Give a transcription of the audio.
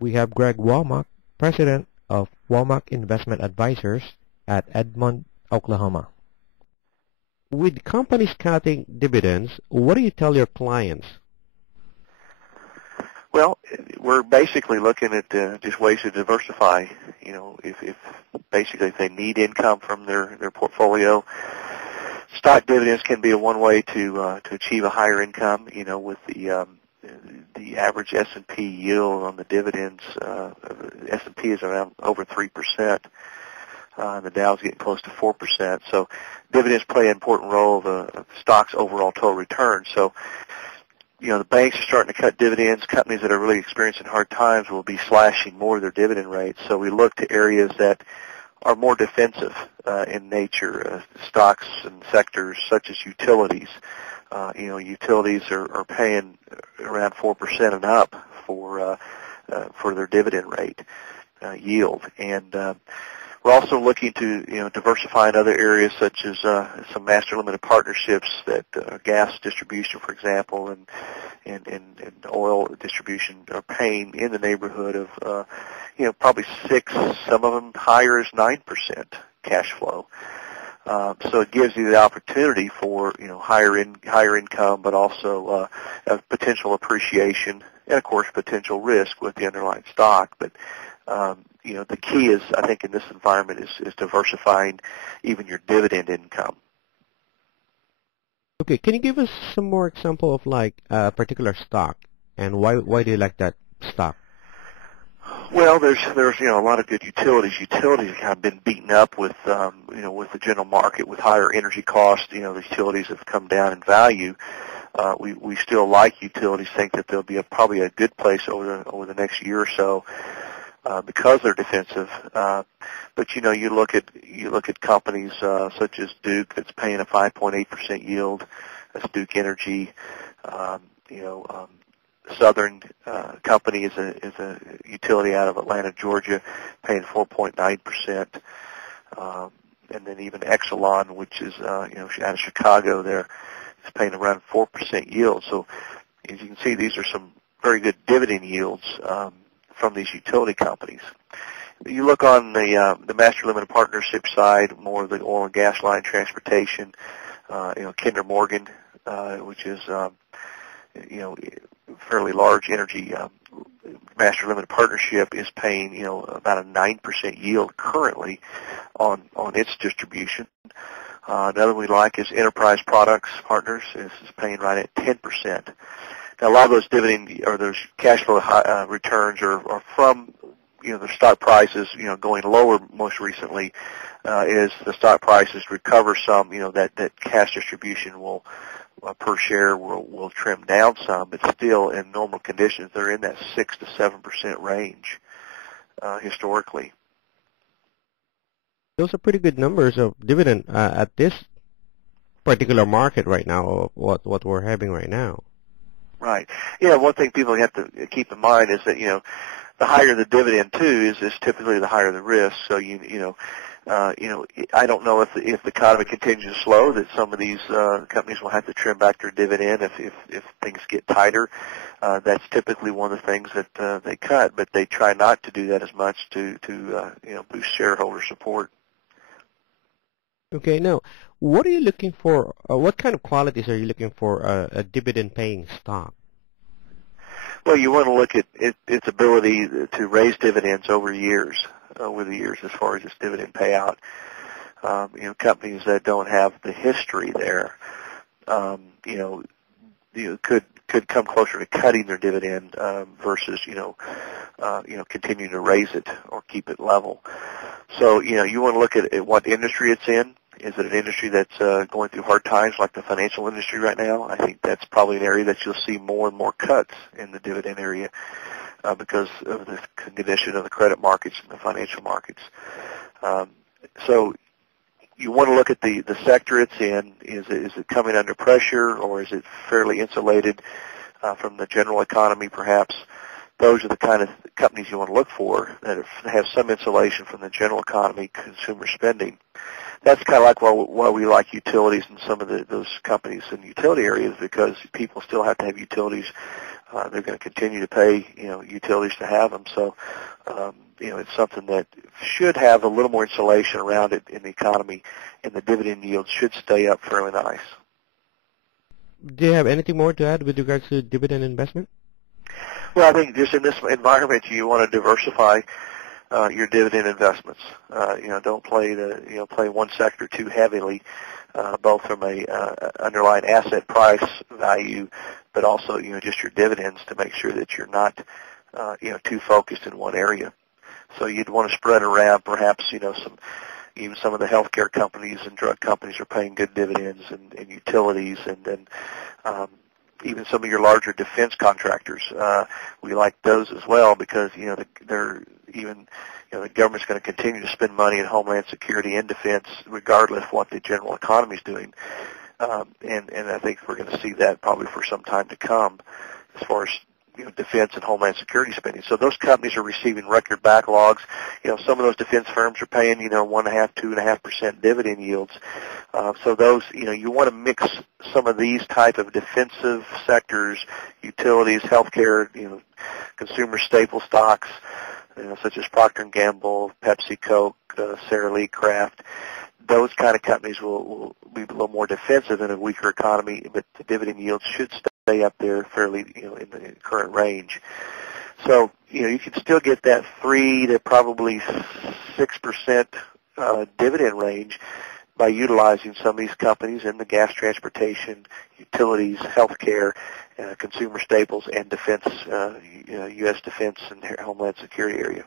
We have Greg Womack, President of Womack Investment Advisors at Edmond, Oklahoma. With companies cutting dividends, what do you tell your clients? Well, we're basically looking at just ways to diversify. You know, if basically if they need income from their portfolio, stock dividends can be one way to achieve a higher income. You know, with the average S&P yield on the dividends, S&P is around over 3%. And the Dow's getting close to 4%. So dividends play an important role of the stock's overall total return. So, you know, the banks are starting to cut dividends. Companies that are really experiencing hard times will be slashing more of their dividend rates. So we look to areas that are more defensive in nature, stocks and sectors such as utilities. You know, utilities are paying around 4% and up for their dividend rate yield. And we're also looking to, you know, diversify in other areas such as some master limited partnerships that gas distribution, for example, and oil distribution are paying in the neighborhood of, you know, probably 6, some of them higher as 9% cash flow. So it gives you the opportunity for, you know, higher income, but also potential appreciation and, of course, potential risk with the underlying stock. But you know, the key is, I think, in this environment is diversifying even your dividend income. Okay, can you give us some more example of like a particular stock, and why do you like that stock? Well, there's you know, a lot of good utilities. Utilities have been beaten up with you know, with the general market with higher energy costs. You know, the utilities have come down in value. We still like utilities. Think that they'll be probably a good place over the next year or so. Because they're defensive, but you know, you look at companies such as Duke that's paying a 5.8% yield. That's Duke Energy. You know, Southern Company is a utility out of Atlanta, Georgia, paying 4.9%. And then even Exelon, which is you know, out of Chicago, there is paying around 4% yield. So as you can see, these are some very good dividend yields from these utility companies. You look on the master limited partnership side, more of the oil and gas line transportation. You know, Kinder Morgan, which is you know, fairly large energy master limited partnership, is paying, you know, about a 9% yield currently on its distribution. Another we like is Enterprise Products Partners. This is paying right at 10%. Now, a lot of those dividend or those cash flow returns are from, you know, the stock prices, you know, going lower most recently. Is the stock prices recover some, you know, that cash distribution will per share will trim down some, but still in normal conditions they're in that 6 to 7% range historically. Those are pretty good numbers of dividend at this particular market right now, what we're having right now. Right. Yeah, one thing people have to keep in mind is that, you know, the higher the dividend too is typically the higher the risk. So you know, I don't know if the economy continues to slow that some of these companies will have to trim back their dividend if things get tighter. That's typically one of the things that they cut, but they try not to do that as much to you know, boost shareholder support. Okay, now, what are you looking for? What kind of qualities are you looking for a dividend-paying stock? Well, you want to look at its ability to raise dividends over the years as far as its dividend payout. You know, companies that don't have the history there, you know, could come closer to cutting their dividend versus you know, continuing to raise it or keep it level. So, you know, you want to look at what industry it's in. Is it an industry that's going through hard times like the financial industry right now? I think that's probably an area that you'll see more and more cuts in the dividend area because of the condition of the credit markets and the financial markets. So you want to look at the sector it's in. Is it coming under pressure, or is it fairly insulated from the general economy perhaps? Those are the kind of companies you want to look for that have some insulation from the general economy, consumer spending. That's kind of like why we like utilities and some of those companies in utility areas, because people still have to have utilities They're going to continue to pay, utilities to have them. So, it's something that should have a little more insulation around it in the economy, and the dividend yields should stay up fairly nice. Do you have anything more to add with regards to dividend investment? Well, I think just in this environment, you want to diversify your dividend investments. Don't play one sector too heavily, both from a underlying asset price value, but also just your dividends, to make sure that you're not too focused in one area. So you'd want to spread around. Perhaps some of the healthcare companies and drug companies are paying good dividends, and utilities, and then even some of your larger defense contractors. We like those as well, because they're even the government's going to continue to spend money in homeland security and defense, regardless of what the general economy is doing. And I think we're going to see that probably for some time to come, as far as defense and homeland security spending. So those companies are receiving record backlogs. Some of those defense firms are paying 1.5%, 2.5% dividend yields. So those, you want to mix some of these type of defensive sectors, utilities, healthcare, consumer staple stocks, such as Procter & Gamble, Pepsi, Coke, Sara Lee, Kraft. Those kind of companies will be a little more defensive in a weaker economy, but the dividend yields should stay up there fairly, in the current range. So, you can still get that 3 to probably 6% dividend range by utilizing some of these companies in the gas, transportation, utilities, healthcare, consumer staples, and defense, U.S. defense and homeland security area.